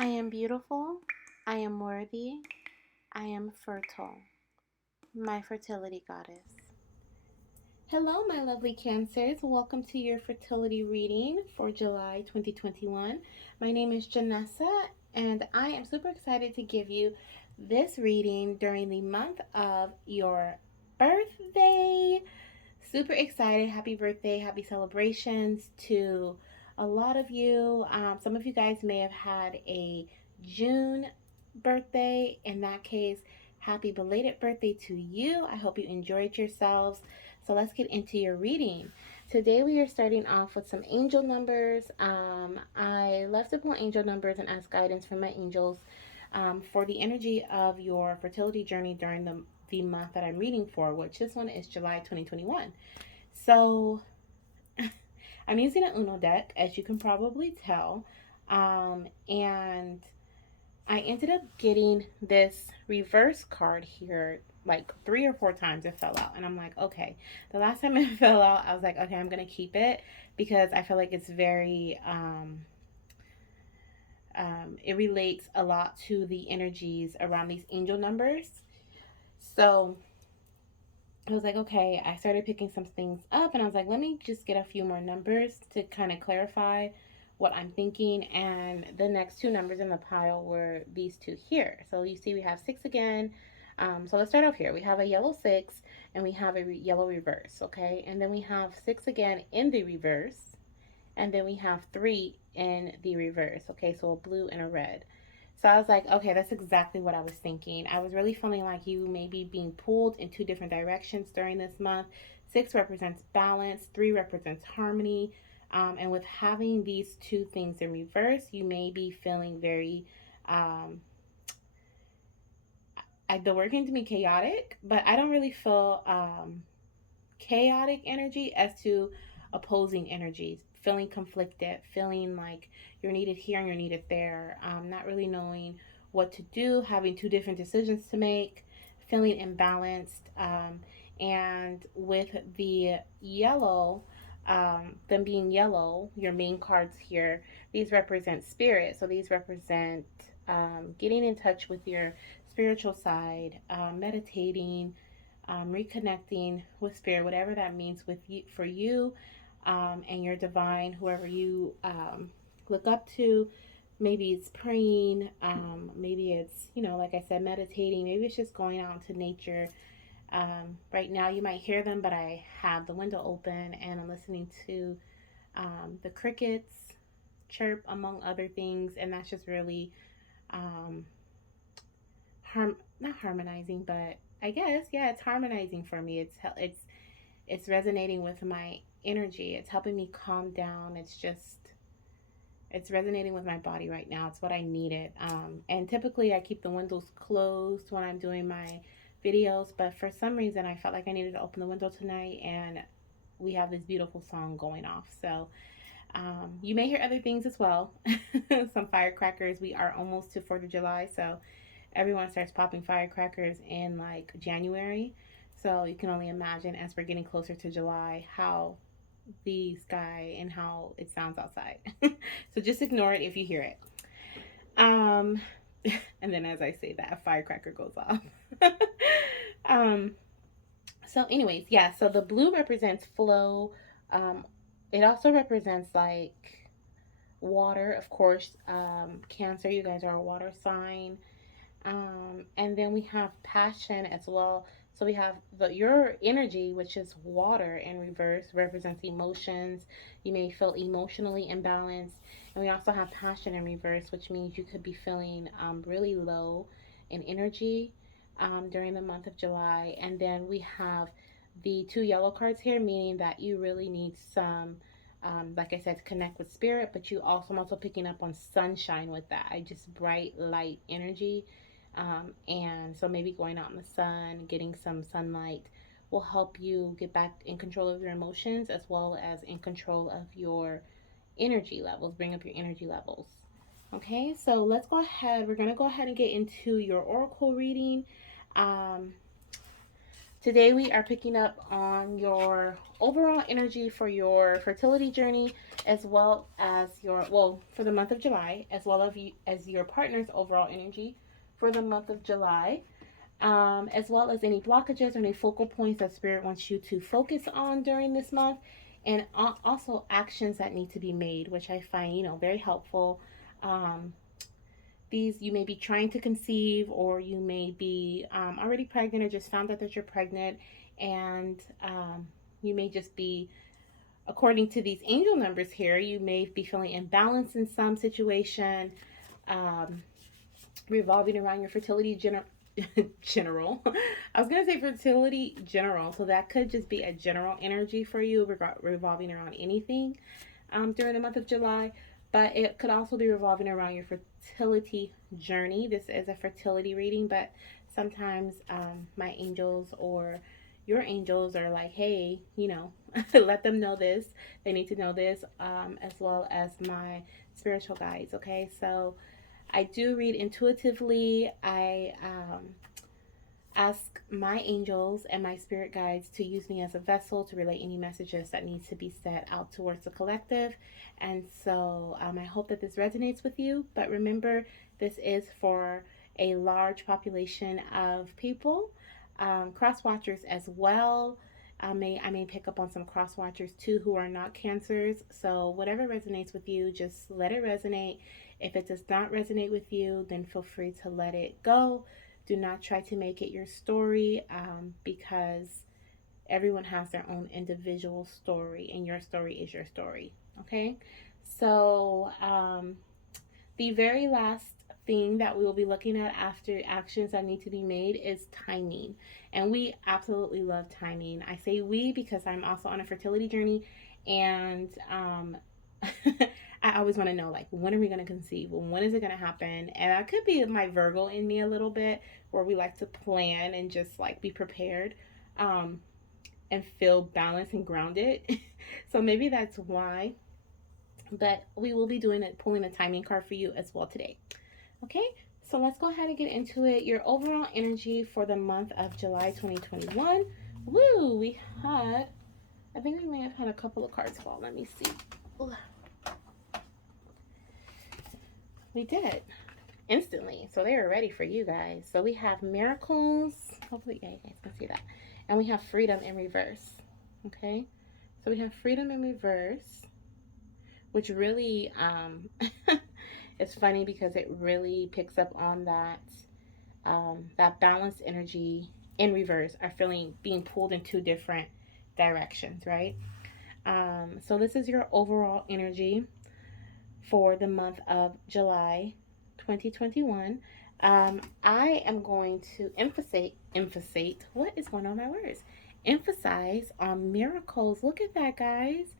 I am beautiful. I am worthy. I am fertile. My fertility goddess. Hello, my lovely Cancers. Welcome to your fertility reading for July 2021. My name is Janessa, and I am super excited to give you this reading during the month of your birthday. Super excited. Happy birthday. Happy celebrations to a lot of you. Some of you guys may have had a June birthday. In that case, happy belated birthday to you. I hope you enjoyed yourselves. So let's get into your reading. Today we are starting off with some angel numbers. I love to pull angel numbers and ask guidance from my angels for the energy of your fertility journey during the month that I'm reading for, which this one is July 2021. So I'm using an Uno deck, as you can probably tell. And I ended up getting this reverse card here like 3 or 4 times. It fell out. And I'm like, okay. The last time it fell out, I was like, okay, I'm going to keep it because I feel like it's very, it relates a lot to the energies around these angel numbers. So I was like, okay, I started picking some things up and I was like, let me just get a few more numbers to kind of clarify what I'm thinking. And the next two numbers in the pile were these two here. So you see we have 6 again. So let's start off here. We have a yellow 6 and we have a yellow reverse, okay? And then we have 6 again in the reverse. And then we have 3 in the reverse, okay? So a blue and a red. So I was like, okay, that's exactly what I was thinking. I was really feeling like you may be being pulled in 2 different directions during this month. 6 represents balance, 3 represents harmony. And with having these two things in reverse, you may be feeling very, the word came to me chaotic, but I don't really feel chaotic energy as to opposing energies, feeling conflicted, feeling like you're needed here and you're needed there, not really knowing what to do, having 2 different decisions to make, feeling imbalanced. And with the yellow, them being yellow, your main cards here, these represent spirit. So these represent getting in touch with your spiritual side, meditating, reconnecting with spirit, whatever that means with you for you, and your divine, whoever you look up to. Maybe it's praying, maybe it's, like I said, meditating, maybe it's just going out into nature. Right now you might hear them, but I have the window open and I'm listening to the crickets chirp, among other things, and that's just really um, not harmonizing, but I guess, yeah, it's harmonizing for me. It's resonating with my energy. It's helping me calm down. It's resonating with my body right now. It's what I needed. And typically I keep the windows closed when I'm doing my videos, but for some reason I felt like I needed to open the window tonight, and we have this beautiful song going off. So you may hear other things as well. Some firecrackers. We are almost to 4th of July, so everyone starts popping firecrackers in like January. So you can only imagine, as we're getting closer to July, how the sky and how it sounds outside. So just ignore it if you hear it. Um, and then as I say that, a firecracker goes off. um, so, anyways, yeah. So the blue represents flow. Um, it also represents like water, of course. Cancer, you guys are a water sign. And then we have passion as well. So we have your energy, which is water in reverse, represents emotions. You may feel emotionally imbalanced. And we also have passion in reverse, which means you could be feeling really low in energy during the month of July. And then we have the 2 yellow cards here, meaning that you really need some, like I said, to connect with spirit, but I'm also picking up on sunshine with that. I just bright light energy. And so maybe going out in the sun, getting some sunlight will help you get back in control of your emotions as well as in control of your energy levels, bring up your energy levels. Okay, so let's go ahead. We're going to go ahead and get into your oracle reading. Um, Today we are picking up on your overall energy for your fertility journey, as well as your, well, for the month of July, as well as your partner's overall energy for the month of July, as well as any blockages or any focal points that Spirit wants you to focus on during this month, and also actions that need to be made, which I find, very helpful. Um, these, you may be trying to conceive, or you may be already pregnant, or just found out that you're pregnant, and you may just be, according to these angel numbers here, you may be feeling imbalanced in some situation, um, revolving around your fertility general. I was gonna say fertility general, so that could just be a general energy for you, revolving around anything during the month of July. But it could also be revolving around your fertility journey. This is a fertility reading, but sometimes my angels or your angels are like, hey, let them know this. They need to know this, as well as my spiritual guides. Okay, so I do read intuitively. I ask my angels and my spirit guides to use me as a vessel to relay any messages that need to be sent out towards the collective. And so I hope that this resonates with you. But remember, this is for a large population of people, cross watchers as well. I may pick up on some cross watchers too who are not cancers. So whatever resonates with you, just let it resonate. If it does not resonate with you, then feel free to let it go. Do not try to make it your story, because everyone has their own individual story, and your story is your story. Okay, so the very last thing that we will be looking at after actions that need to be made is timing. And we absolutely love timing. I say we because I'm also on a fertility journey, and I always want to know, like, when are we going to conceive? When is it going to happen? And that could be my Virgo in me a little bit, where we like to plan and just like be prepared, um, and feel balanced and grounded. So maybe that's why. But we will be doing it, pulling a timing card for you as well today. Okay, so let's go ahead and get into it. Your overall energy for the month of July 2021. Woo, I think we may have had a couple of cards fall. Let me see. Ooh. We did instantly, so they were ready for you guys. So we have miracles. Hopefully, yeah, you guys can see that. And we have freedom in reverse. Okay, so we have freedom in reverse, which really it's funny because it really picks up on that balanced energy in reverse are feeling being pulled in two different directions, right? So this is your overall energy for the month of July 2021. I am going to emphasize, what is going on with my words? Emphasize on miracles. Look at that, guys.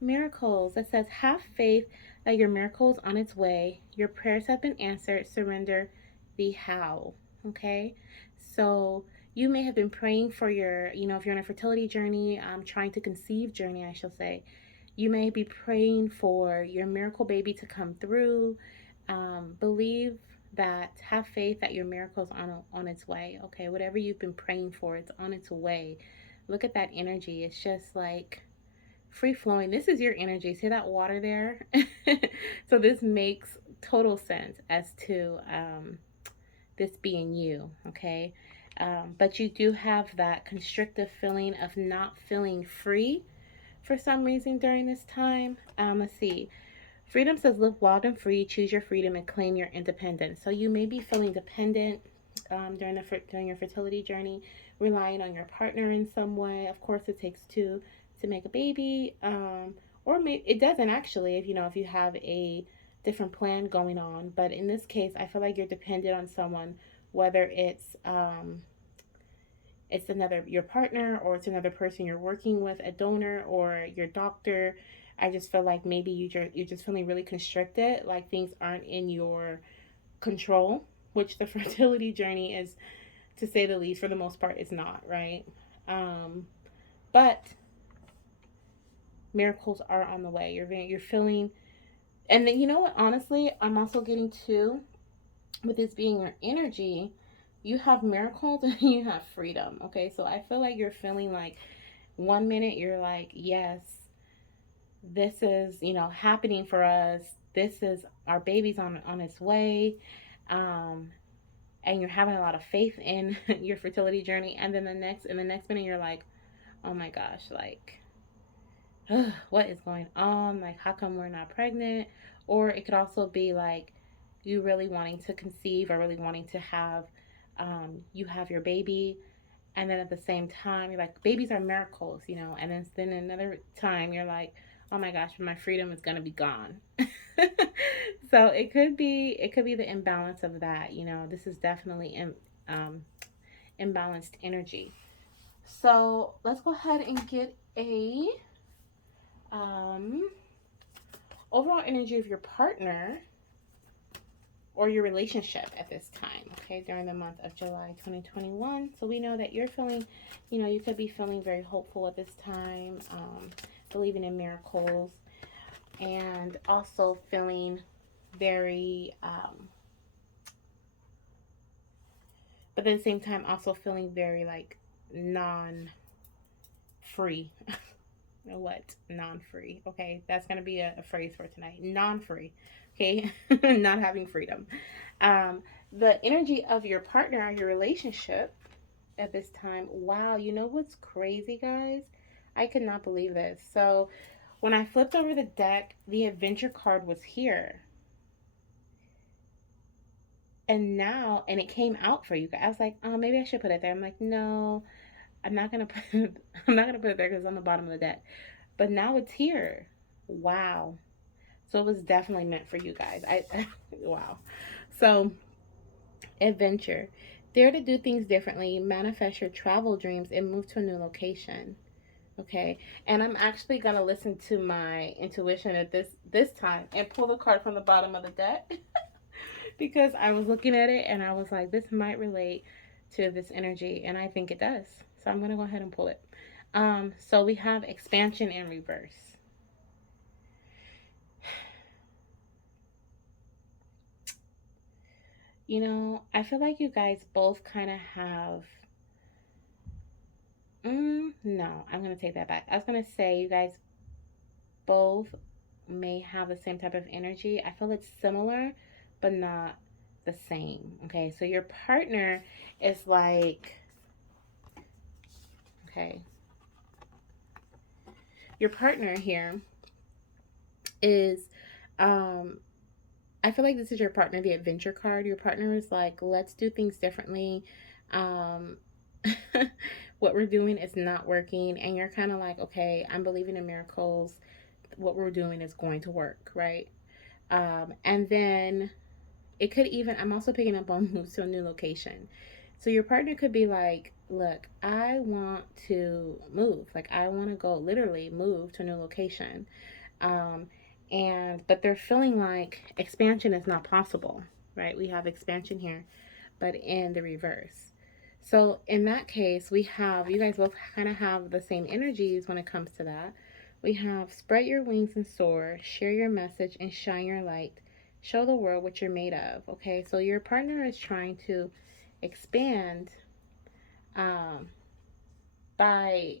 Miracles. It says, have faith that your miracle is on its way. Your prayers have been answered. Surrender the how. Okay? So you may have been praying for your, if you're on a fertility journey, trying to conceive journey, I shall say, you may be praying for your miracle baby to come through. Believe that, have faith that your miracle is on its way. Okay, whatever you've been praying for, it's on its way. Look at that energy. It's just like free flowing. This is your energy. See that water there? So this makes total sense as to this being you. Okay, but you do have that constrictive feeling of not feeling free for some reason during this time. Let's see. Freedom says live wild and free, choose your freedom, and claim your independence. So you may be feeling dependent during your fertility journey, relying on your partner in some way. Of course, it takes two to make a baby, or maybe it doesn't actually. If you have a different plan going on, but in this case, I feel like you're dependent on someone, whether it's another your partner, or it's another person you're working with, a donor, or your doctor. I just feel like maybe you're just feeling really constricted, like things aren't in your control, which the fertility journey is, to say the least. For the most part, it's not, right? But miracles are on the way. You're feeling, and then, you know what? Honestly, I'm also getting to, with this being your energy, you have miracles and you have freedom. Okay, so I feel like you're feeling like 1 minute you're like, yes, this is, happening for us. This is our baby's on its way. Um, and you're having a lot of faith in your fertility journey. And then the next minute you're like, oh my gosh, like, ugh, what is going on? Like, how come we're not pregnant? Or it could also be like you really wanting to conceive or really wanting to have, you have your baby, and then at the same time you're like, babies are miracles, and then another time you're like, oh my gosh, my freedom is gonna be gone. So it could be the imbalance of that. This is definitely um, imbalanced energy. So let's go ahead and get a um, overall energy of your partner or your relationship at this time, okay, during the month of July 2021. So we know that you're feeling, you could be feeling very hopeful at this time, believing in miracles, and also feeling very, but at the same time, also feeling very like non free. What? Non free. Okay, that's going to be a phrase for tonight. Non free. Okay, not having freedom. The energy of your partner or your relationship at this time. Wow, you know what's crazy, guys? I could not believe this. So, when I flipped over the deck, the adventure card was here. And it came out for you guys. I was like, oh, maybe I should put it there. I'm like, no, I'm not gonna put I'm not gonna put it there because it's on the bottom of the deck. But now it's here. Wow. So it was definitely meant for you guys. Wow. So, adventure. Dare to do things differently, manifest your travel dreams, and move to a new location. Okay. And I'm actually gonna listen to my intuition at this time and pull the card from the bottom of the deck because I was looking at it and I was like, this might relate to this energy, and I think it does. So I'm gonna go ahead and pull it. So we have expansion in reverse. I feel like you guys both kind of have. No, I'm going to take that back. I was going to say you guys both may have the same type of energy. I feel it's similar, but not the same. Okay, so your partner is like, okay, your partner here is, I feel like this is your partner, the adventure card. Your partner is like, let's do things differently. Um, what we're doing is not working, and you're kind of like, okay, I'm believing in miracles. What we're doing is going to work, right? And then it could even, I'm also picking up on moves to a new location. So your partner could be like, look, I want to move. Like, I want to go literally move to a new location. Um, but they're feeling like expansion is not possible, right? We have expansion here, but in the reverse. So in that case, we have, you guys both kind of have the same energies when it comes to that. We have spread your wings and soar, share your message and shine your light. Show the world what you're made of. Okay, so your partner is trying to expand um, by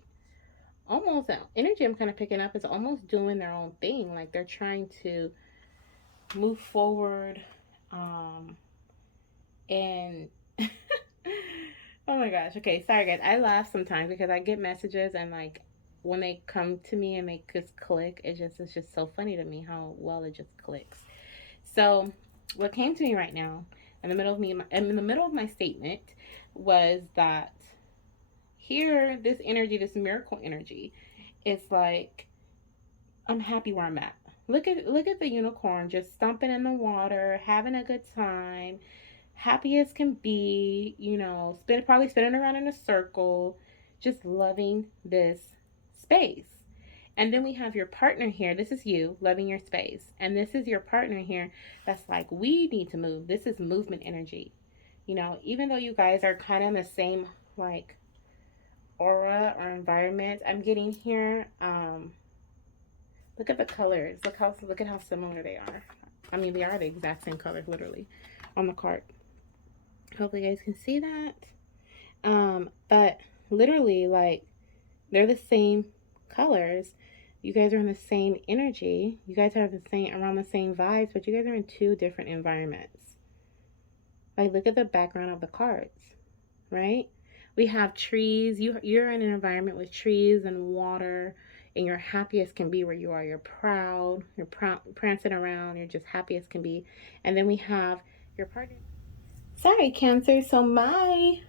almost energy I'm kind of picking up is almost doing their own thing. Like they're trying to move forward and oh my gosh. Okay, sorry guys. I laugh sometimes because I get messages and like when they come to me and they just click, it's just so funny to me how well it just clicks. So, what came to me right now in the middle of my statement was that here this energy, this miracle energy, it's like I'm happy where I'm at. Look at the unicorn just stomping in the water, having a good time, happy as can be, probably spinning around in a circle, just loving this space. And then we have your partner here. This is you loving your space. And this is your partner here that's like, we need to move. This is movement energy. Even though you guys are kind of in the same like aura or environment, I'm getting here. Look at the colors. Look at how similar they are. I mean, they are the exact same colors, literally, on the card. Hopefully you guys can see that. But literally, like, they're the same colors. You guys are in the same energy. You guys are around the same vibes, but you guys are in two different environments. Like, look at the background of the cards, right? We have trees. You're in an environment with trees and water, and you're happy as can be where you are. You're proud. You're prancing around. You're just happy as can be. And then we have your partner. Sorry, Cancer. So my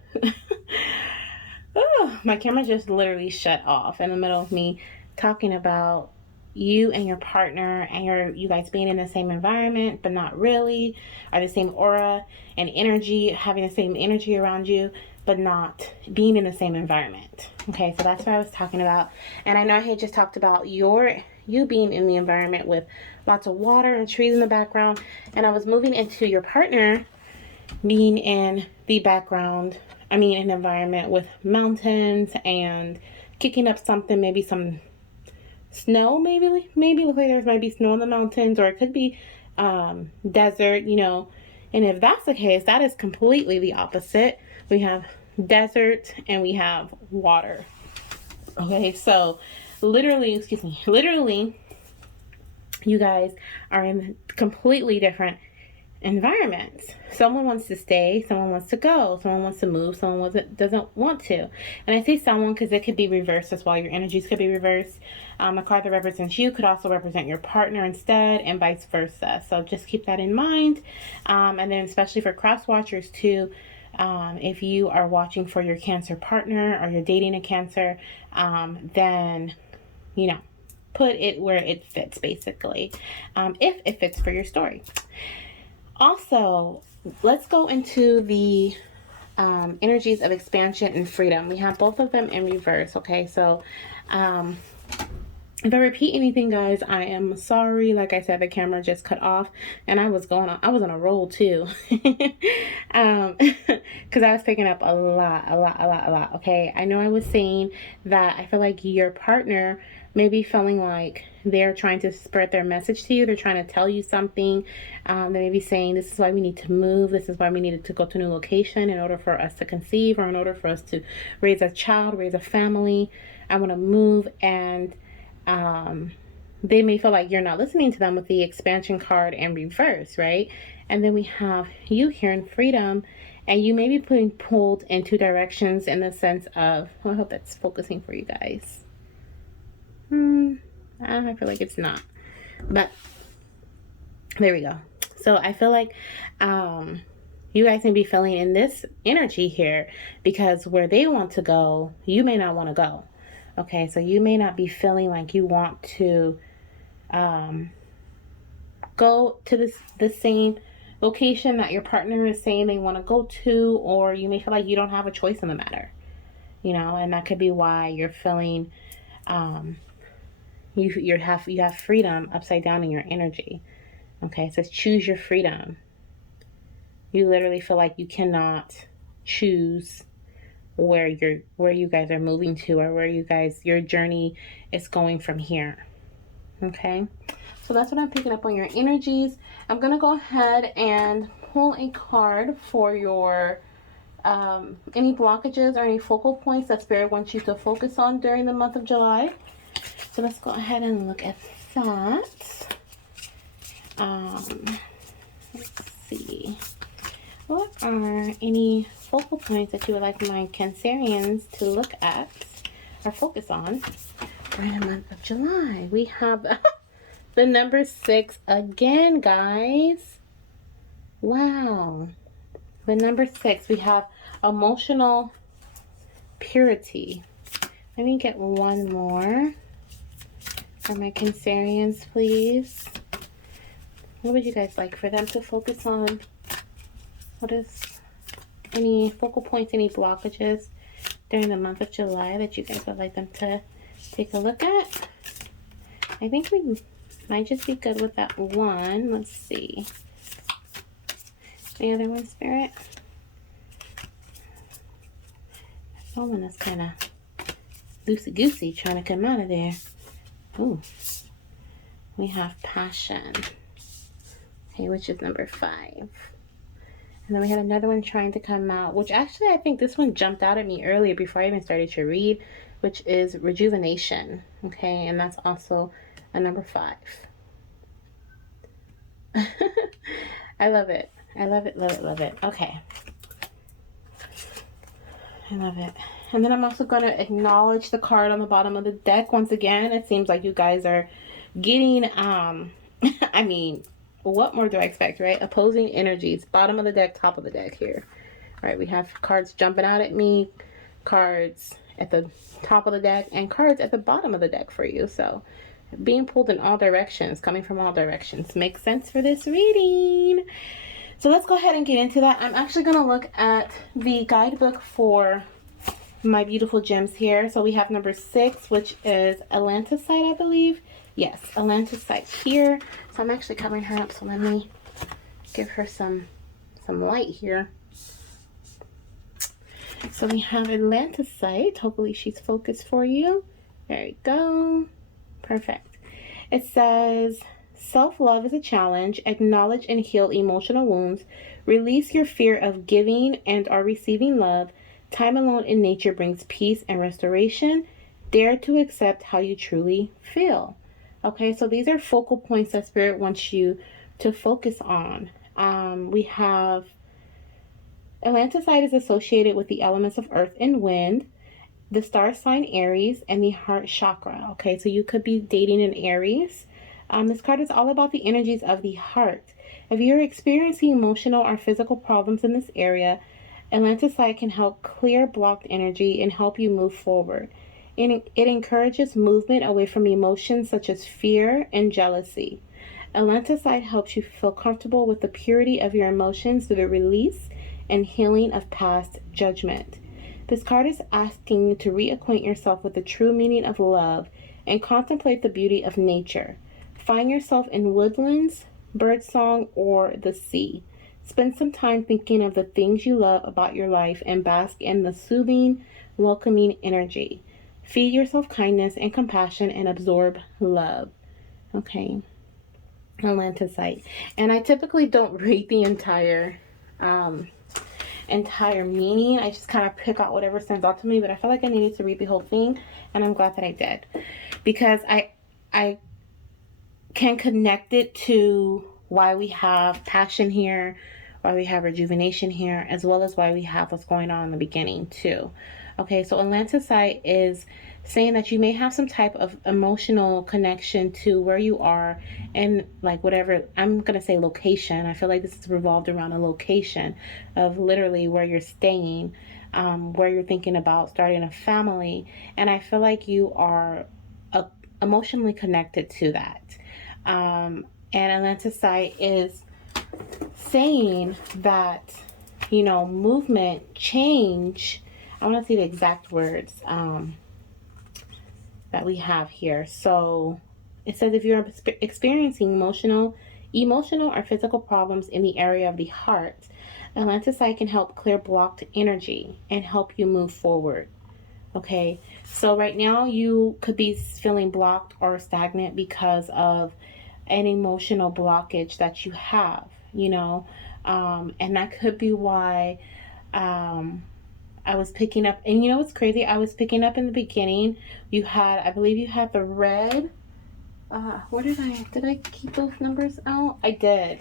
camera just literally shut off in the middle of me talking about you and your partner and you guys being in the same environment but not really, or the same aura and energy, having the same energy around you but not being in the same environment. Okay, so that's what I was talking about. And I know I had just talked about you being in the environment with lots of water and trees in the background, and I was moving into your partner being in the background, an environment with mountains and kicking up something, maybe some snow, maybe look like there's might be snow in the mountains, or it could be desert, And if that's the case, that is completely the opposite. We have desert and we have water. Okay, so literally, you guys are in completely different environments. Someone wants to stay, someone wants to go, someone wants to move, someone doesn't want to. And I say someone because it could be reversed as well. Your energies could be reversed. A card that represents you could also represent your partner instead, and vice versa. So just keep that in mind. And then especially for cross watchers too, if you are watching for your Cancer partner or you're dating a Cancer, then put it where it fits, basically, if it fits for your story. Also, let's go into the energies of expansion and freedom. We have both of them in reverse, okay? So, if I repeat anything, guys, I am sorry. Like I said, the camera just cut off, and I was on a roll too. Because I was picking up a lot, okay? I know I was saying that I feel like your partner may be feeling like they're trying to spread their message to you. They're trying to tell you something. They may be saying, this is why we need to move. This is why we needed to go to a new location in order for us to conceive, or in order for us to raise a child, raise a family. I want to move, and they may feel like you're not listening to them with the expansion card in reverse, right? And then we have you here in freedom, and you may be being pulled in two directions in the sense of, I hope that's focusing for you guys. I feel like it's not, but there we go. So I feel like you guys may be feeling in this energy here, because where they want to go, you may not want to go. Okay, so you may not be feeling like you want to go to the same location that your partner is saying they want to go to, or you may feel like you don't have a choice in the matter, and that could be why you're feeling you have freedom upside down in your energy. Okay, it says choose your freedom. You literally feel like you cannot choose where you guys are moving to, or where your journey is going from here. Okay, so that's what I'm picking up on your energies. I'm gonna go ahead and pull a card for your any blockages or any focal points that Spirit wants you to focus on during the month of July. So let's go ahead and look at that. Let's see. What are any focal points that you would like my Cancerians to look at or focus on during the month of July? We have the number 6 again, guys. Wow. The number 6, we have emotional purity. Let me get one more for my Cancerians, please. What would you guys like for them to focus on? What is any focal points, any blockages during the month of July that you guys would like them to take a look at? I think we might just be good with that one. Let's see. The other one, Spirit? That one is kind of loosey-goosey trying to come out of there. Ooh. We have passion. Okay, which is number 5. And then we had another one trying to come out, which actually I think this one jumped out at me earlier before I even started to read, which is rejuvenation. Okay, and that's also a number 5. I love it. I love it, love it, love it. Okay. I love it. And then I'm also going to acknowledge the card on the bottom of the deck. Once again, it seems like you guys are getting, I mean, what more do I expect, right? Opposing energies. Bottom of the deck, top of the deck here. All right, we have cards jumping out at me, cards at the top of the deck, and cards at the bottom of the deck for you. So being pulled in all directions, coming from all directions, makes sense for this reading. So let's go ahead and get into that. I'm actually going to look at the guidebook for my beautiful gems here. So we have number 6, which is Atlantisite, I believe. Yes, Atlantisite here. So I'm actually covering her up. So let me give her some light here. So we have Atlantisite. Hopefully she's focused for you. There you go. Perfect. It says, self-love is a challenge. Acknowledge and heal emotional wounds. Release your fear of giving and or receiving love. Time alone in nature brings peace and restoration. Dare to accept how you truly feel. Okay, so these are focal points that Spirit wants you to focus on. We have Atlantisite is associated with the elements of earth and wind, the star sign Aries, and the heart chakra. Okay, so you could be dating an Aries. This card is all about the energies of the heart. If you're experiencing emotional or physical problems in this area, Atlantisite can help clear blocked energy and help you move forward. It encourages movement away from emotions such as fear and jealousy. Atlantisite helps you feel comfortable with the purity of your emotions through the release and healing of past judgment. This card is asking you to reacquaint yourself with the true meaning of love and contemplate the beauty of nature. Find yourself in woodlands, birdsong, or the sea. Spend some time thinking of the things you love about your life and bask in the soothing, welcoming energy. Feed yourself kindness and compassion and absorb love. Okay. Atlantisite. And I typically don't read the entire meaning. I just kind of pick out whatever stands out to me, but I felt like I needed to read the whole thing, and I'm glad that I did, because I can connect it to why we have passion here, why we have rejuvenation here, as well as why we have what's going on in the beginning too. Okay, so Atlantisite is saying that you may have some type of emotional connection to where you are and like whatever, I'm going to say location. I feel like this is revolved around a location of literally where you're staying, where you're thinking about starting a family. And I feel like you are emotionally connected to that. And Atlantisite is saying that, you know, movement, change. I want to see the exact words that we have here. So it says if you're experiencing emotional or physical problems in the area of the heart, Atlantisite can help clear blocked energy and help you move forward. Okay, so right now you could be feeling blocked or stagnant because of an emotional blockage that you have, you know, and that could be why I was picking up, and you know what's crazy? I was picking up in the beginning, you had, I believe you had the red, where did I keep those numbers out? I did.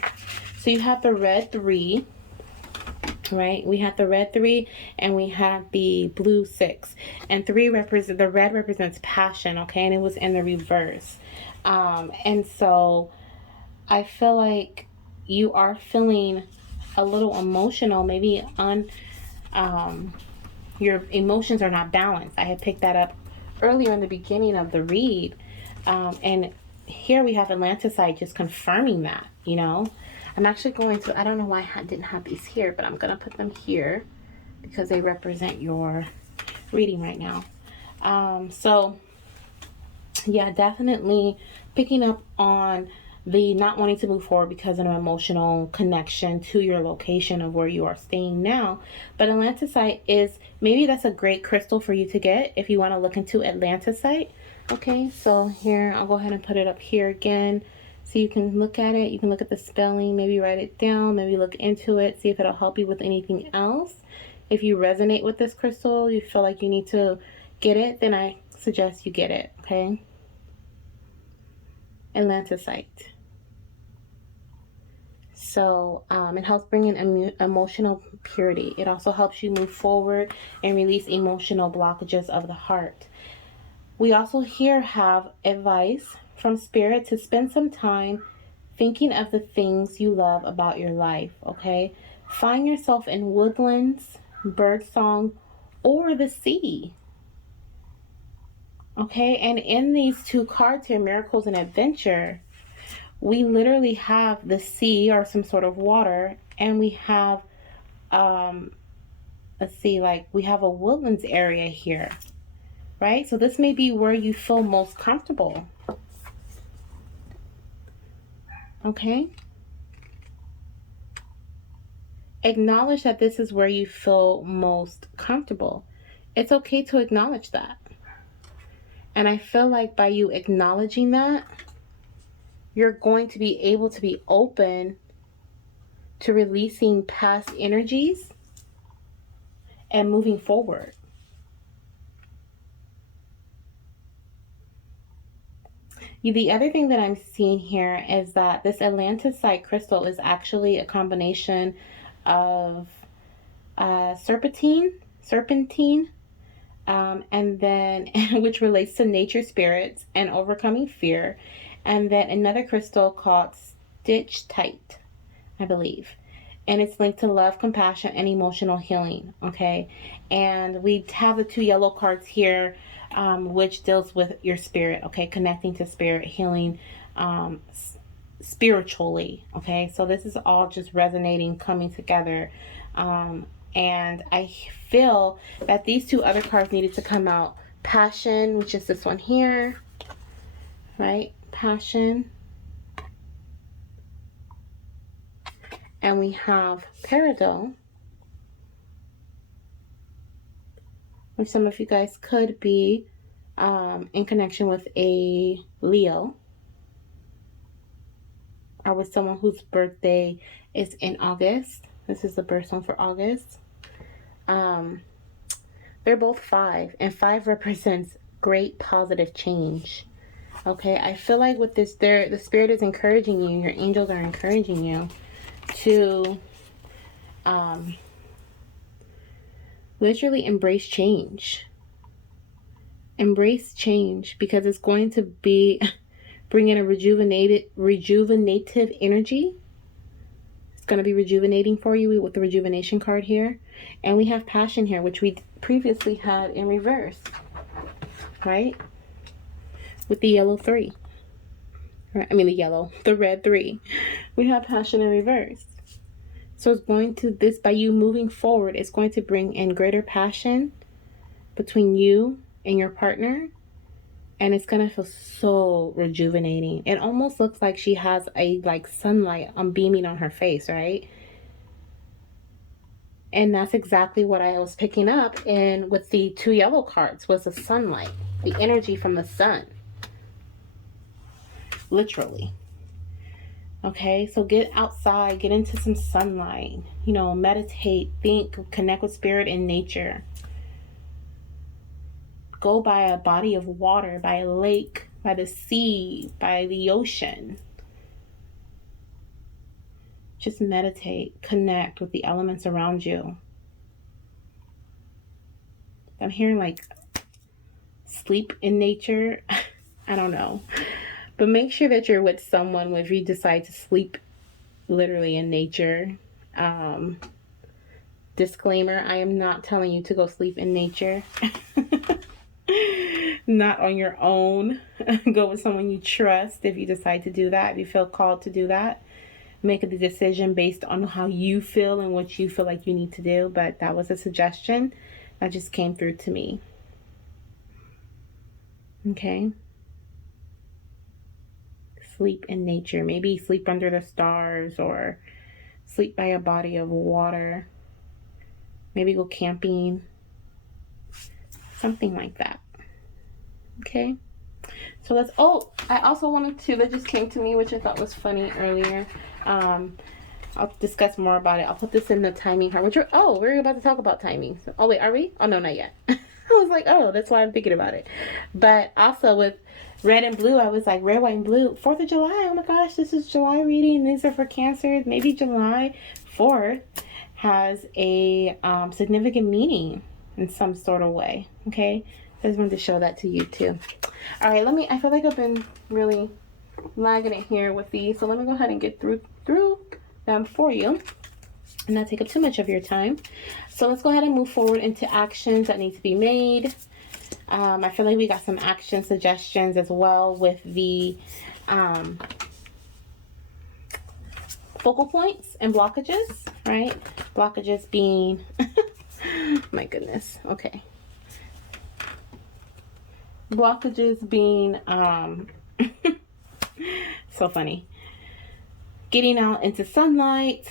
So you have the red 3, right? We had the red 3 and we had the blue 6, and the red represents passion, okay? And it was in the reverse. And so I feel like you are feeling a little emotional, maybe your emotions are not balanced. I had picked that up earlier in the beginning of the read. And here we have Atlantisite just confirming that, you know. I'm actually going to, I don't know why I didn't have these here, but I'm going to put them here because they represent your reading right now. So, yeah, definitely picking up on the not wanting to move forward because of an emotional connection to your location of where you are staying now. But Atlantisite is, maybe that's a great crystal for you to get if you want to look into Atlantisite. Okay, so here, I'll go ahead and put it up here again So you can look at it, you can look at the spelling, maybe write it down, maybe look into it, see if it'll help you with anything else. If you resonate with this crystal, you feel like you need to get it, then I suggest you get it, okay? Atlantisite. So it helps bring in emotional purity. It also helps you move forward and release emotional blockages of the heart. We also here have advice from Spirit to spend some time thinking of the things you love about your life, okay? Find yourself in woodlands, birdsong, or the sea. Okay, and in these two cards here, Miracles and Adventure, we literally have the sea or some sort of water, and we have, let's see, like we have a woodlands area here, right? So this may be where you feel most comfortable. Okay? Acknowledge that this is where you feel most comfortable. It's okay to acknowledge that. And I feel like by you acknowledging that, you're going to be able to be open to releasing past energies and moving forward. The other thing that I'm seeing here is that this Atlantisite crystal is actually a combination of serpentine, and then which relates to nature spirits and overcoming fear, and then another crystal called Stitchite, I believe, and it's linked to love, compassion, and emotional healing. Okay, and we have the two yellow cards here, which deals with your spirit. Okay, connecting to spirit, healing spiritually. Okay, so this is all just resonating, coming together. And I feel that these two other cards needed to come out. Passion, which is this one here, right? Passion. And we have Peridot, which some of you guys could be in connection with a Leo, or with someone whose birthday is in August. This is the birthstone for August. They're both 5, and 5 represents great positive change. Okay, I feel like with this, the spirit is encouraging you, your angels are encouraging you to literally embrace change. Embrace change, because it's going to be bringing a rejuvenative energy. It's going to be rejuvenating for you with the rejuvenation card here. And we have passion here, which we previously had in reverse, right? With the yellow 3. Right? I mean the red 3. We have passion in reverse. So it's going to, this, by you moving forward, it's going to bring in greater passion between you and your partner. And it's going to feel so rejuvenating. It almost looks like she has a like sunlight beaming on her face, right? And that's exactly what I was picking up in with the 2 yellow cards, was the sunlight, the energy from the sun. Literally. Okay, so get outside, get into some sunlight, you know, meditate, think, connect with spirit and nature. Go by a body of water, by a lake, by the sea, by the ocean. Just meditate, connect with the elements around you. I'm hearing like sleep in nature. I don't know. But make sure that you're with someone if you decide to sleep literally in nature. Disclaimer, I am not telling you to go sleep in nature. Not on your own. Go with someone you trust if you decide to do that. If you feel called to do that, make the decision based on how you feel and what you feel like you need to do. But that was a suggestion that just came through to me. Okay. Sleep in nature. Maybe sleep under the stars, or sleep by a body of water. Maybe go camping. Something like that. Okay. So that's, oh, I also wanted to, that just came to me, which I thought was funny earlier. I'll discuss more about it. I'll put this in the timing card. We're about to talk about timing. So, oh wait, are we? Oh no, not yet. I was like, oh, that's why I'm thinking about it. But also with red and blue, I was like, red, white, and blue. 4th of July. Oh my gosh, this is July reading. These are for Cancer. Maybe July 4th has a significant meaning in some sort of way. Okay, I just wanted to show that to you too. All right, I feel like I've been really lagging it here with these, so let me go ahead and get through them for you and not take up too much of your time. So let's go ahead and move forward into actions that need to be made. I feel like we got some action suggestions as well with the focal points and blockages, right? Blockages being, my goodness, okay. Blockages being, so funny. Getting out into sunlight,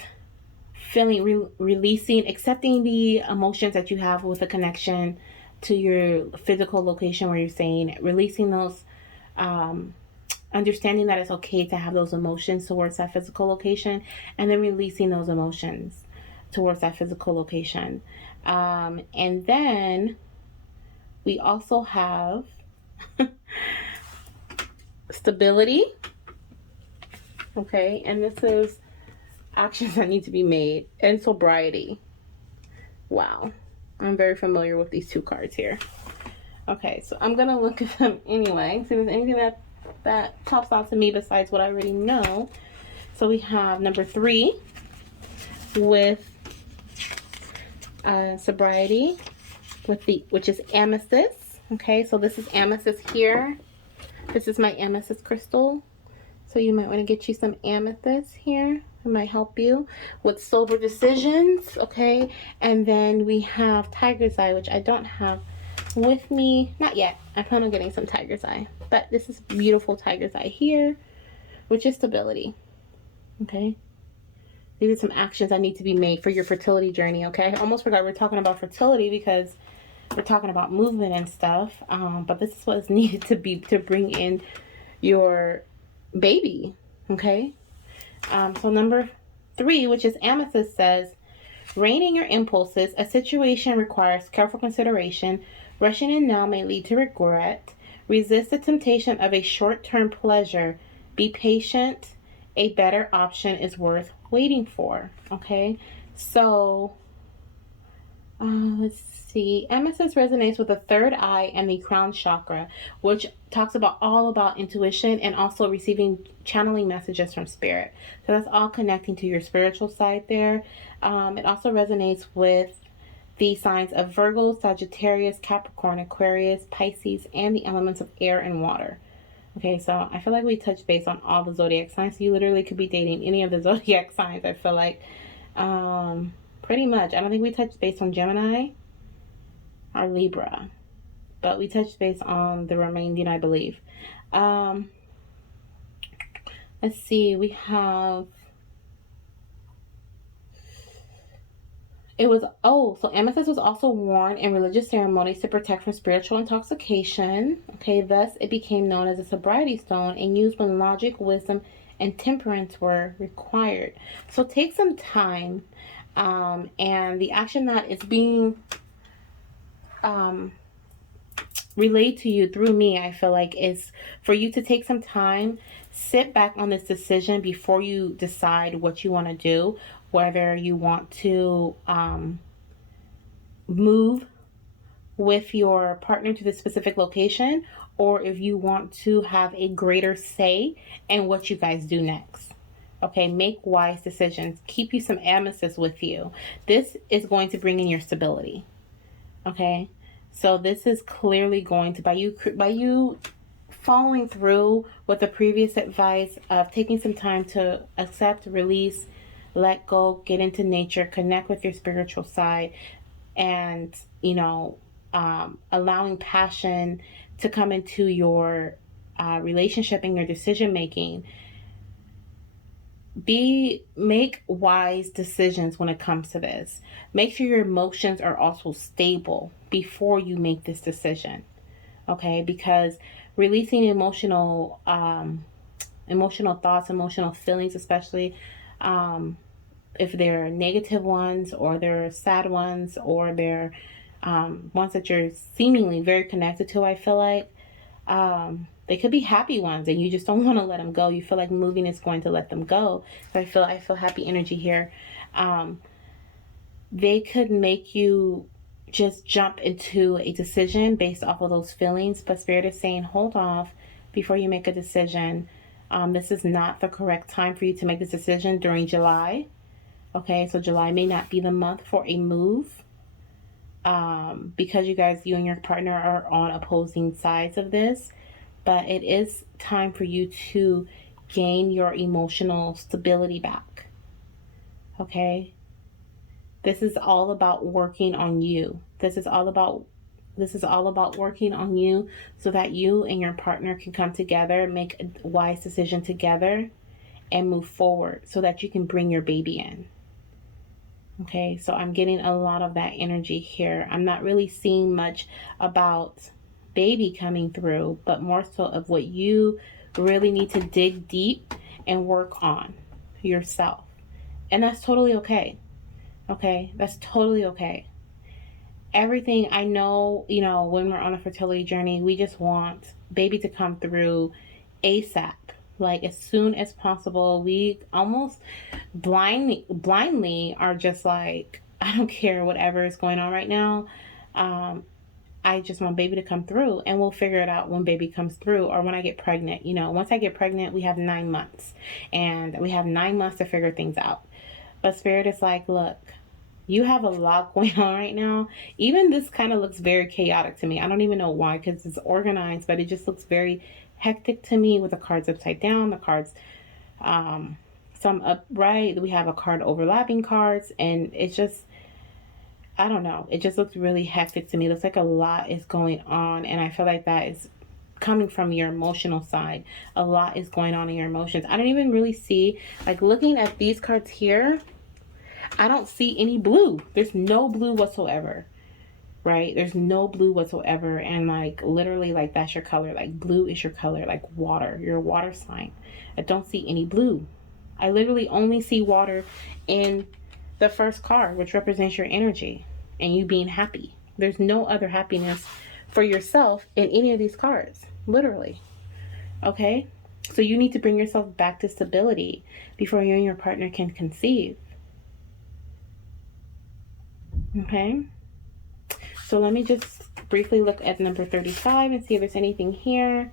feeling, releasing, accepting the emotions that you have with a connection to your physical location where you're staying, releasing those, understanding that it's okay to have those emotions towards that physical location, and then releasing those emotions towards that physical location. And then we also have stability. Okay, and this is actions that need to be made, and sobriety. Wow, I'm very familiar with these two cards here. Okay, so I'm gonna look at them anyway, see if there's anything that pops out to me besides what I already know. So we have number 3 with sobriety, which is amethyst. Okay, so this is amethyst here. This is my amethyst crystal. So you might want to get you some amethyst here. It might help you with sober decisions, okay? And then we have tiger's eye, which I don't have with me. Not yet. I plan on getting some tiger's eye. But this is beautiful tiger's eye here, which is stability, okay? These are some actions that need to be made for your fertility journey, okay? I almost forgot we're talking about fertility because we're talking about movement and stuff. But this is what is needed to bring in your baby, okay? So number 3, which is amethyst, says, reining your impulses. A situation requires careful consideration. Rushing in now may lead to regret. Resist the temptation of a short-term pleasure. Be patient. A better option is worth waiting for, okay? So let's see. Amethyst resonates with the third eye and the crown chakra, which talks about all about intuition and also receiving, channeling messages from spirit. So that's all connecting to your spiritual side there. It also resonates with the signs of Virgo, Sagittarius, Capricorn, Aquarius, Pisces, and the elements of air and water. Okay, so I feel like we touched base on all the zodiac signs. So you literally could be dating any of the zodiac signs, I feel like. Pretty much. I don't think we touched base on Gemini or Libra, but we touched base on the remaining, I believe. Let's see. We have... so amethyst was also worn in religious ceremonies to protect from spiritual intoxication. Okay, thus it became known as a sobriety stone and used when logic, wisdom, and temperance were required. So take some time, and the action that is being relayed to you through me, I feel like, is for you to take some time, sit back on this decision before you decide what you want to do, whether you want to move with your partner to the specific location, or if you want to have a greater say in what you guys do next. Okay, make wise decisions. Keep you some amethyst with you. This is going to bring in your stability. Okay, so this is clearly going to, by you following through with the previous advice of taking some time to accept, release, let go, get into nature, connect with your spiritual side, and, you know, allowing passion to come into your relationship and your decision making. Make wise decisions when it comes to this. Make sure your emotions are also stable before you make this decision. Okay, because releasing emotional thoughts, emotional feelings, especially if they're negative ones or they're sad ones or they're ones that you're seemingly very connected to. I feel like they could be happy ones and you just don't want to let them go. You feel like moving is going to let them go. So I feel happy energy here. They could make you just jump into a decision based off of those feelings, but Spirit is saying hold off before you make a decision. This is not the correct time for you to make this decision during July. Okay, so July may not be the month for a move because you and your partner are on opposing sides of this, but it is time for you to gain your emotional stability back. Okay, this is all about working on you. This is all about working on you so that you and your partner can come together, make a wise decision together, and move forward so that you can bring your baby in. Okay, so I'm getting a lot of that energy here. I'm not really seeing much about baby coming through, but more so of what you really need to dig deep and work on yourself. And that's totally okay. Okay, that's totally okay. Everything I know, when we're on a fertility journey, we just want baby to come through ASAP, like as soon as possible. We almost blindly are just like, I don't care whatever is going on right now. I just want baby to come through, and we'll figure it out when baby comes through or when I get pregnant. Once I get pregnant, we have 9 months, and we have 9 months to figure things out. But Spirit is like, look, you have a lot going on right now. Even this kind of looks very chaotic to me. I don't even know why, because it's organized, but it just looks very hectic to me with the cards upside down, the cards some upright. We have a card overlapping cards, and it's just, I don't know. It just looks really hectic to me. It looks like a lot is going on, and I feel like that is coming from your emotional side. A lot is going on in your emotions. I don't even really see, like looking at these cards here, I don't see any blue. There's no blue whatsoever, right? There's no blue whatsoever. And like literally, like that's your color. Like blue is your color, like water. You're a water sign. I don't see any blue. I literally only see water in the first card, which represents your energy and you being happy. There's no other happiness for yourself in any of these cards, literally. Okay? So you need to bring yourself back to stability before you and your partner can conceive. Okay? So let me just briefly look at number 35 and see if there's anything here.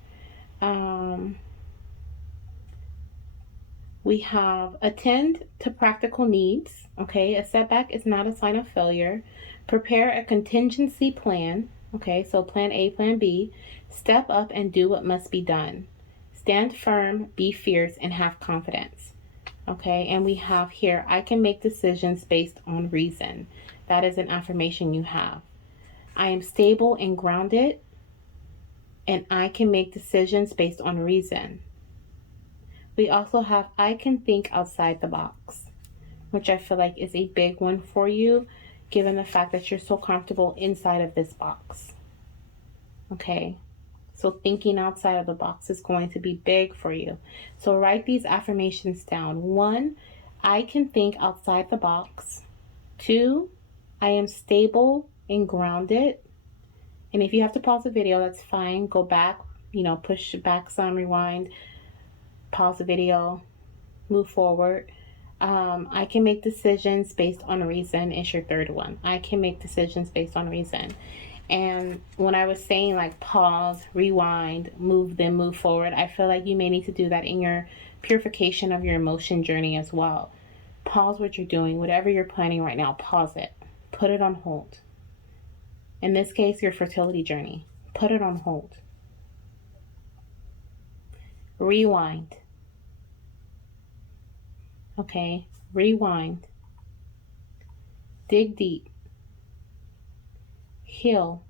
We have attend to practical needs. Okay, a setback is not a sign of failure. Prepare a contingency plan. Okay, so plan A, plan B. Step up and do what must be done. Stand firm, be fierce, and have confidence. Okay, and we have here, I can make decisions based on reason. That is an affirmation you have. I am stable and grounded, and I can make decisions based on reason. We also have I can think outside the box, which I feel like is a big one for you, given the fact that you're so comfortable inside of this box. Okay, so thinking outside of the box is going to be big for you. So write these affirmations down. 1, I can think outside the box. 2, I am stable and grounded. And if you have to pause the video, that's fine. Go back, push back some, rewind, pause the video, move forward. I can make decisions based on reason is your third one. I can make decisions based on reason. And when I was saying like pause, rewind, move, then move forward, I feel like you may need to do that in your purification of your emotion journey as well. Pause what you're doing, whatever you're planning right now, pause it. Put it on hold. In this case, your fertility journey, put it on hold. Rewind. Okay, rewind. Dig deep. Heal.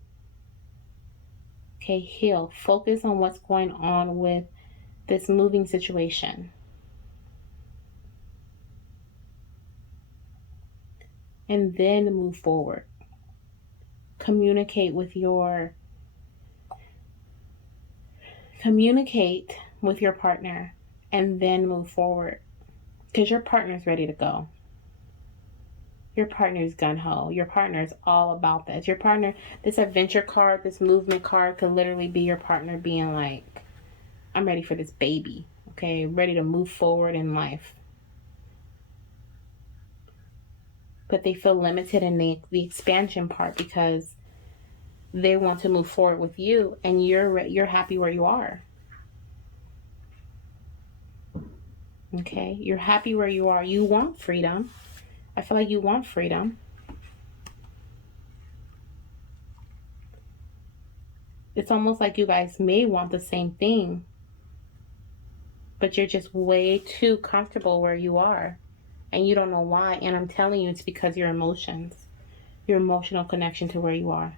Okay, heal. Focus on what's going on with this moving situation. And then move forward. Communicate with your Communicate with your partner and then move forward, because your partner's ready to go. Your partner's gun-ho. Your partner's all about this. Your partner, this adventure card, this movement card could literally be your partner being like, I'm ready for this baby. Okay, ready to move forward in life. But they feel limited in the expansion part because they want to move forward with you, and you're happy where you are. Okay, you're happy where you are. You want freedom. I feel like you want freedom. It's almost like you guys may want the same thing, but you're just way too comfortable where you are, and you don't know why. And I'm telling you, it's because your emotions, your emotional connection to where you are.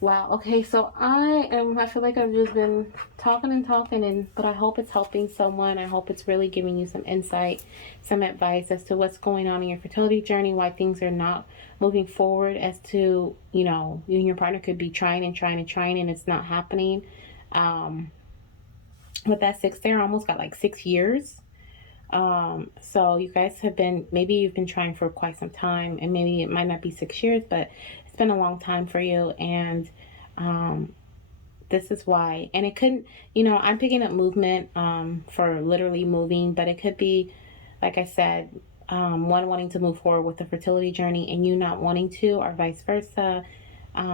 Wow. Okay, so I feel like I've just been talking, but I hope it's helping someone. I hope it's really giving you some insight, some advice as to what's going on in your fertility journey, why things are not moving forward, as to, you and your partner could be trying and it's not happening. With that 6 there, almost got like 6 years. So you guys maybe you've been trying for quite some time, and maybe it might not be 6 years, but it's been a long time for you. And this is why. And it couldn't, I'm picking up movement for literally moving, but it could be, like I said, one wanting to move forward with the fertility journey and you not wanting to, or vice versa.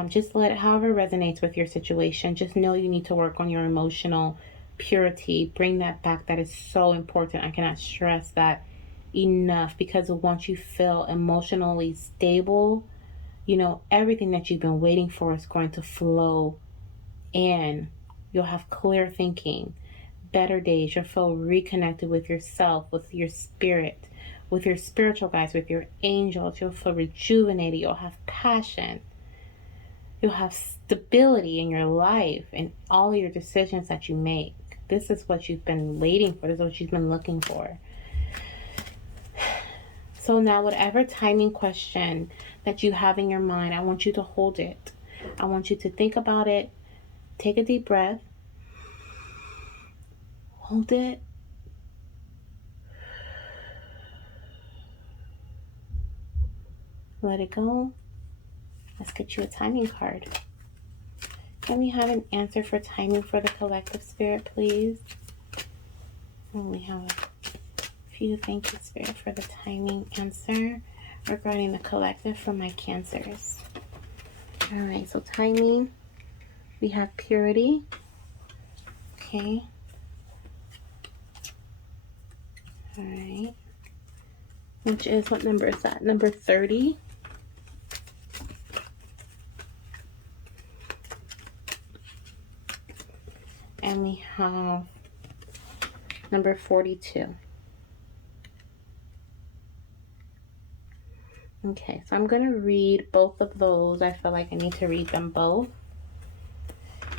Just let it, however resonates with your situation. Just know you need to work on your emotional purity. Bring that back. That is so important. I cannot stress that enough, because once you feel emotionally stable, everything that you've been waiting for is going to flow in. You'll have clear thinking, better days. You'll feel reconnected with yourself, with your spirit, with your spiritual guides, with your angels. You'll feel rejuvenated. You'll have passion. You'll have stability in your life and all your decisions that you make. This is what you've been waiting for. This is what you've been looking for. So now, whatever timing question that you have in your mind, I want you to hold it. I want you to think about it. Take a deep breath. Hold it. Let it go. Let's get you a timing card. Can we have an answer for timing for the collective, Spirit, please? And we have a few. Thank you, Spirit, for the timing answer regarding the collective for my Cancers. All right, so timing. We have purity. Okay. All right. Which is, what number is that? Number 30. And we have number 42. Okay, so I'm going to read both of those. I feel like I need to read them both.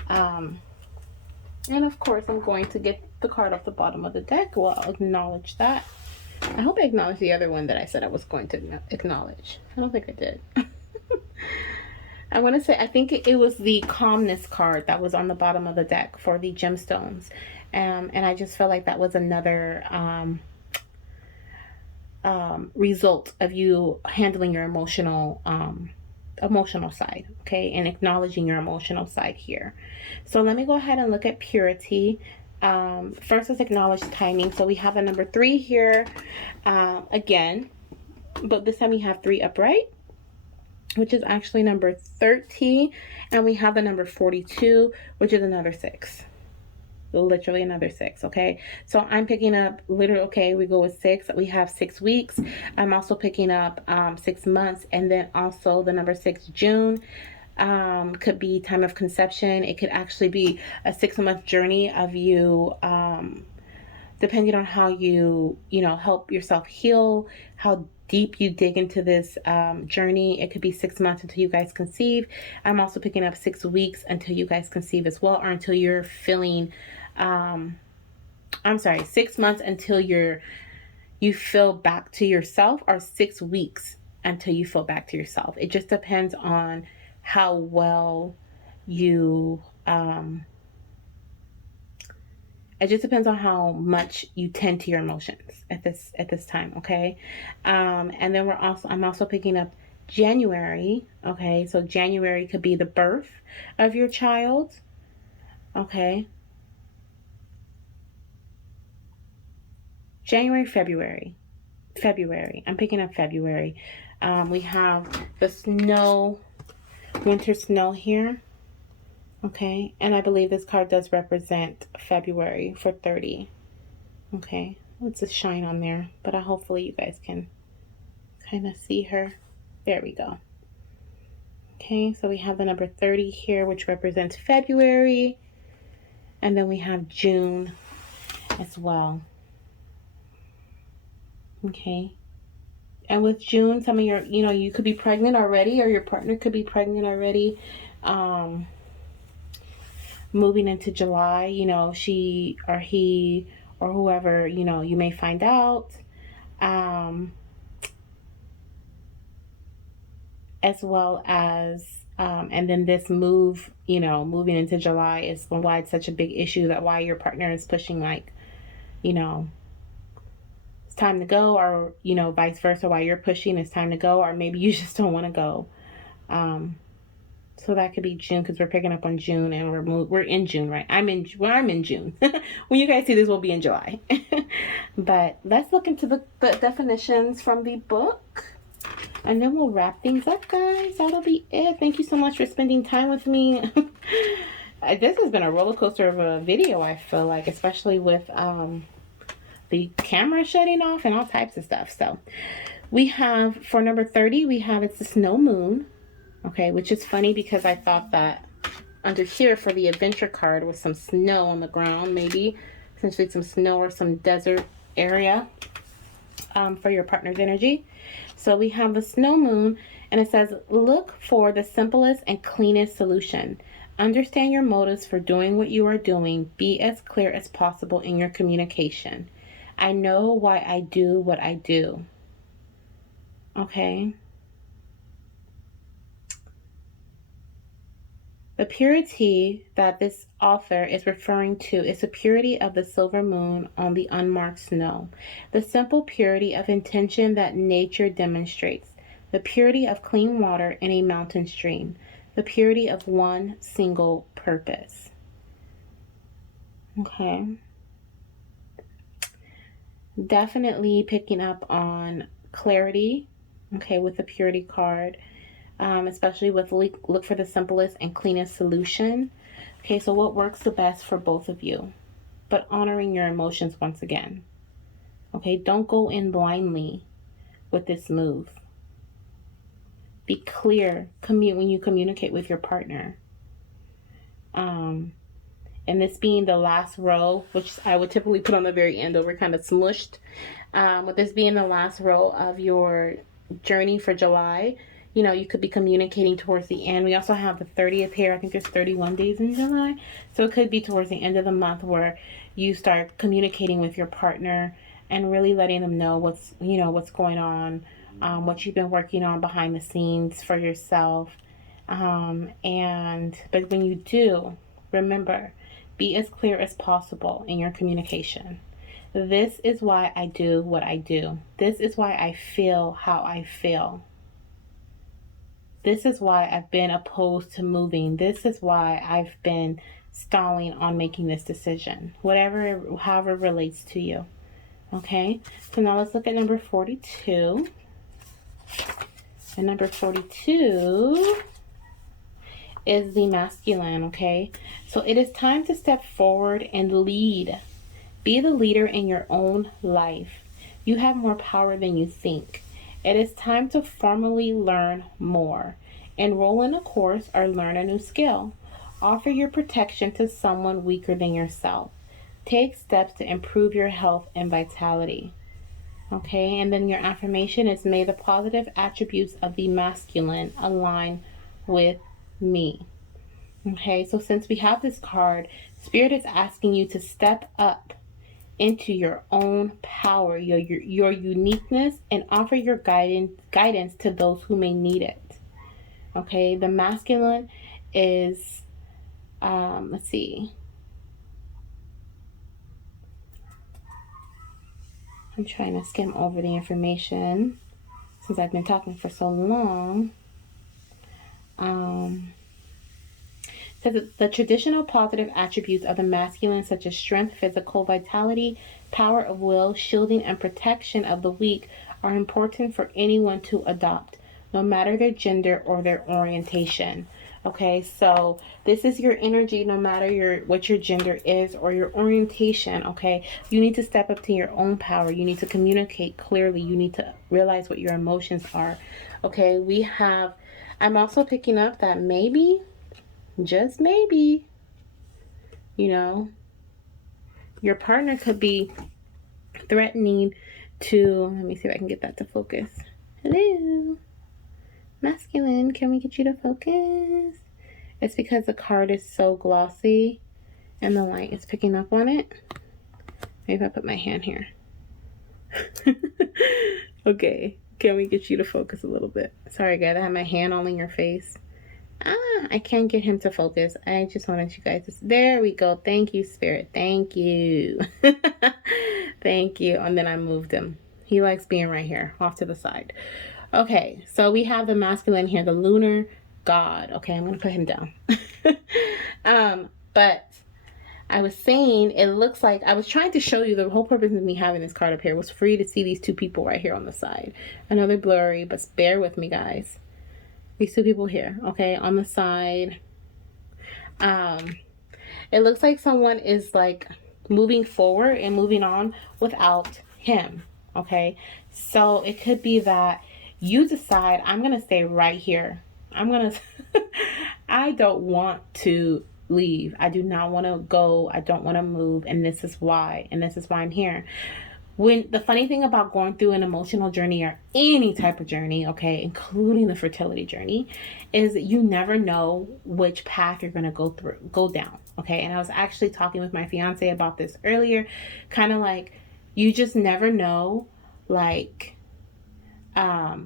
And of course, I'm going to get the card off the bottom of the deck. Well, I'll acknowledge that. I hope I acknowledged the other one that I said I was going to acknowledge. I don't think I did. I want to say, I think it was the calmness card that was on the bottom of the deck for the gemstones. And I just felt like that was another result of you handling your emotional side, okay, and acknowledging your emotional side here. So let me go ahead and look at purity. First, let's acknowledge timing. So we have a number 3 here again, but this time we have 3 upright, which is actually number 30, and we have the number 42, which is another 6. Literally another 6. Okay, so I'm picking up literally, okay, we go with 6. We have 6 weeks. I'm also picking up 6 months, and then also the number 6, June, could be time of conception. It could actually be a 6-month journey of you, depending on how you help yourself heal, how deep you dig into this journey. It could be 6 months until you guys conceive. I'm also picking up 6 weeks until you guys conceive as well, or until you're feeling 6 months until you feel back to yourself, or 6 weeks until you feel back to yourself. It just depends on how well you It just depends on how much you tend to your emotions at this time, okay? And then I'm also picking up January, okay? So January could be the birth of your child, okay? January, February. I'm picking up February. We have the snow, winter snow here. Okay, and I believe this card does represent February for 30. Okay, it's a shine on there, but hopefully you guys can kind of see her. There we go. Okay, so we have the number 30 here, which represents February, and then we have June as well. Okay, and with June, some of your, you could be pregnant already, or your partner could be pregnant already. Moving into July, she or he or whoever, you may find out. As well as, and then this move, moving into July is why it's such a big issue, that why your partner is pushing, like, it's time to go, or, vice versa, why you're pushing it's time to go, or maybe you just don't want to go. So that could be June, because we're picking up on June, and we're in June, right? I'm in June. When you guys see this, we'll be in July. But let's look into the definitions from the book, and then we'll wrap things up, guys. That'll be it. Thank you so much for spending time with me. This has been a roller coaster of a video, I feel like, especially with the camera shutting off and all types of stuff. So we have, for number 30, we have, it's the snow moon. Okay, which is funny because I thought that under here for the adventure card was some snow on the ground, maybe essentially some snow or some desert area for your partner's energy. So we have the snow moon, and it says, look for the simplest and cleanest solution. Understand your motives for doing what you are doing. Be as clear as possible in your communication. I know why I do what I do. Okay. The purity that this author is referring to is the purity of the silver moon on the unmarked snow, the simple purity of intention that nature demonstrates, the purity of clean water in a mountain stream, the purity of one single purpose. Okay. Definitely picking up on clarity, okay, with the purity card. Especially with look for the simplest and cleanest solution. Okay, so what works the best for both of you? But honoring your emotions once again. Okay, don't go in blindly with this move. Be clear when you communicate with your partner. And this being the last row, which I would typically put on the very end over kind of smushed. With this being the last row of your journey for July, you could be communicating towards the end. We also have the 30th here. I think there's 31 days in July. So it could be towards the end of the month where you start communicating with your partner and really letting them know what's going on, what you've been working on behind the scenes for yourself. But when you do, remember, be as clear as possible in your communication. This is why I do what I do. This is why I feel how I feel. This is why I've been opposed to moving. This is why I've been stalling on making this decision. However it relates to you. Okay? So now let's look at number 42. And number 42 is the masculine, okay? So it is time to step forward and lead. Be the leader in your own life. You have more power than you think. It is time to formally learn more. Enroll in a course or learn a new skill. Offer your protection to someone weaker than yourself. Take steps to improve your health and vitality. Okay, and then your affirmation is, may the positive attributes of the masculine align with me. Okay, so since we have this card, Spirit is asking you to step up into your own power, your uniqueness, and offer your guidance to those who may need it. Okay, the masculine is, let's see. I'm trying to skim over the information since I've been talking for so long. Says that the traditional positive attributes of the masculine, such as strength, physical vitality, power of will, shielding, and protection of the weak, are important for anyone to adopt, no matter their gender or their orientation. Okay, so this is your energy, no matter what your gender is or your orientation. Okay, you need to step up to your own power. You need to communicate clearly. You need to realize what your emotions are. Okay, I'm also picking up that maybe, just maybe, your partner could be threatening to, let me see if I can get that to focus. Hello, masculine, can we get you to focus? It's because the card is so glossy and the light is picking up on it. Maybe if I put my hand here. Okay, can we get you to focus a little bit? Sorry guys, I have my hand all in your face. I can't get him to focus. I just wanted you guys to... There we go. Thank you, Spirit. Thank you. Thank you. And then I moved him. He likes being right here, off to the side. Okay, so we have the masculine here, the lunar god. Okay, I'm going to put him down. But I was saying, it looks like... I was trying to show you the whole purpose of me having this card up here was for you to see these two people right here on the side. I know they're blurry, but bear with me, guys. These two people here, okay, on the side. It looks like someone is like moving forward and moving on without him, okay? So it could be that you decide, I'm going to stay right here. I don't want to leave. I do not want to go. I don't want to move. And this is why. And this is why I'm here. When the funny thing about going through an emotional journey or any type of journey, okay, including the fertility journey, is you never know which path you're going to go down, okay? And I was actually talking with my fiance about this earlier, kind of like, you just never know, like, I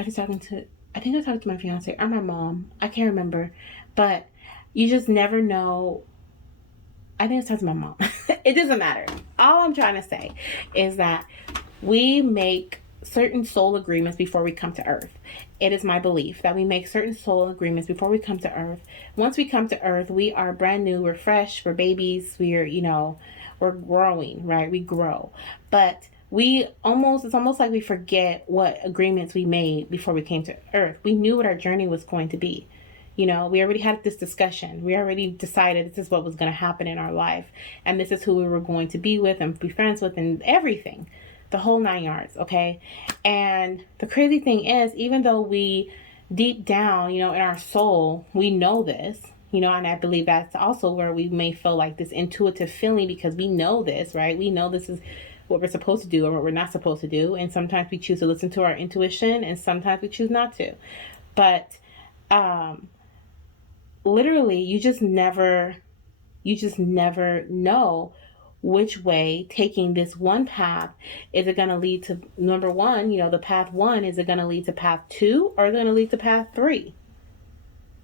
think I talked to my fiance or my mom, I can't remember, but you just never know. I think it's talking to my mom. It doesn't matter. All I'm trying to say is that we make certain soul agreements before we come to Earth. It is my belief that we make certain soul agreements before we come to Earth. Once we come to Earth, we are brand new. We're fresh. We're babies. We're growing, right? We grow. But it's almost like we forget what agreements we made before we came to Earth. We knew what our journey was going to be. We already had this discussion. We already decided this is what was going to happen in our life. And this is who we were going to be with and be friends with and everything. The whole 9 yards, okay? And the crazy thing is, even though we deep down, in our soul, we know this, and I believe that's also where we may feel like this intuitive feeling because we know this, right? We know this is what we're supposed to do or what we're not supposed to do. And sometimes we choose to listen to our intuition and sometimes we choose not to. But, literally, you just never know which way taking this one path, is it going to lead to number one, the path one, is it going to lead to path 2 or is it going to lead to path 3?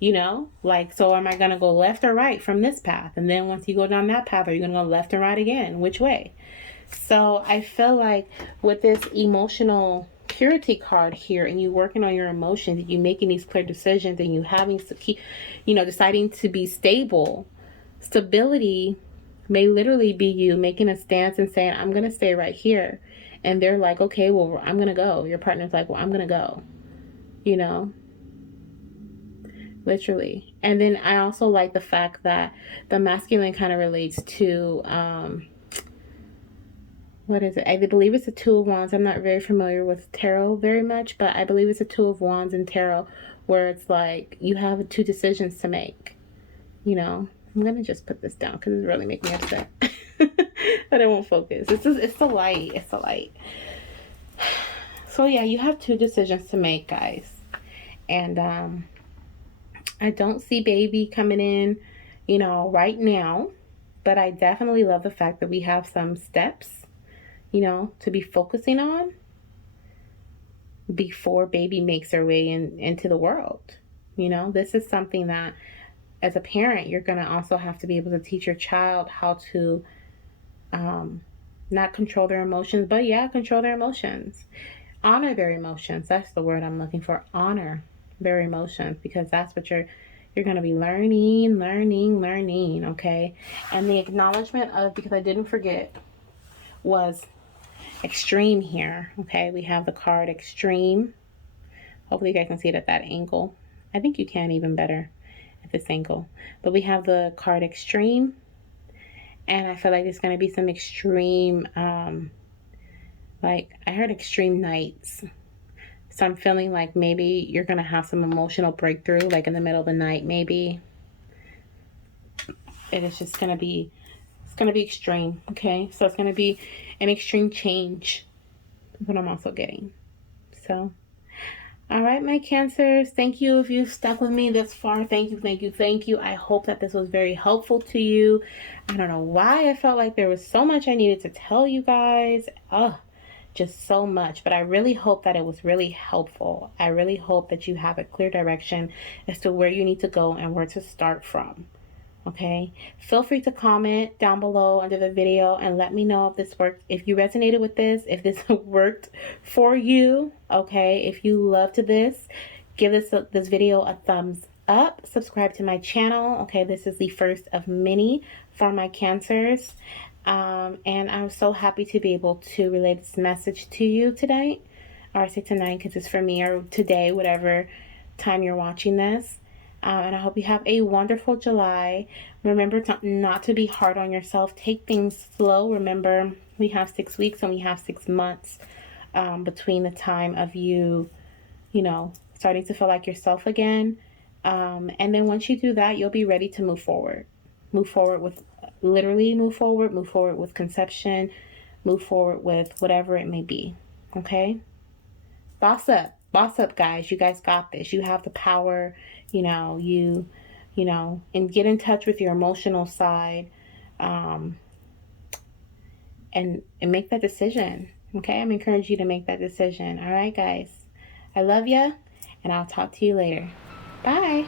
So am I going to go left or right from this path? And then once you go down that path, are you going to go left or right again? Which way? So I feel like with this emotional purity card here, and you working on your emotions, and you making these clear decisions, and you having to keep, deciding to be stable. Stability may literally be you making a stance and saying, I'm going to stay right here. And they're like, okay, well, I'm going to go. Your partner's like, well, I'm going to go. Literally. And then I also like the fact that the masculine kind of relates to, what is it? I believe it's a 2 of Wands. I'm not very familiar with tarot very much, but I believe it's a 2 of Wands in tarot where it's like you have 2 decisions to make. I'm going to just put this down because it's really making me upset. But it won't focus. It's the light. It's the light. So yeah, you have 2 decisions to make, guys. And I don't see baby coming in, right now. But I definitely love the fact that we have some steps, to be focusing on before baby makes her way into the world. This is something that as a parent, you're going to also have to be able to teach your child how to Not control their emotions, but yeah, control their emotions. Honor their emotions. That's the word I'm looking for. Honor their emotions, because that's what you're going to be learning, okay? And the acknowledgement of, because I didn't forget, was extreme here, okay? We have the card extreme. Hopefully you guys can see it at that angle. I think you can even better at this angle. But we have the card extreme, and I feel like there's going to be some extreme, like I heard extreme nights. So I'm feeling like maybe you're going to have some emotional breakthrough, like in the middle of the night, maybe. It is just going to be, it's going to be extreme, okay? So it's going to be an extreme change. That's what I'm also getting. So, all right, my Cancers, thank you if you've stuck with me this far. Thank you. I hope that this was very helpful to you. I don't know why I felt like there was so much I needed to tell you guys. Just so much, but I really hope that it was really helpful. I really hope that you have a clear direction as to where you need to go and where to start from. Okay, feel free to comment down below under the video and let me know if this worked, if you resonated with this, if this worked for you. Okay, if you loved this, give this video a thumbs up, subscribe to my channel. Okay, this is the first of many for my Cancers, and I'm so happy to be able to relay this message to you today, or I say tonight because it's for me, or today, whatever time you're watching this. And I hope you have a wonderful July. Remember not to be hard on yourself. Take things slow. Remember, we have 6 weeks and we have 6 months between the time of you starting to feel like yourself again. And then once you do that, you'll be ready to move forward. Move forward with with conception, move forward with whatever it may be. Okay? Boss up, guys. You guys got this. You have the power. And get in touch with your emotional side, and make that decision. Okay, I'm encouraging you to make that decision. All right, guys. I love you, and I'll talk to you later. Bye.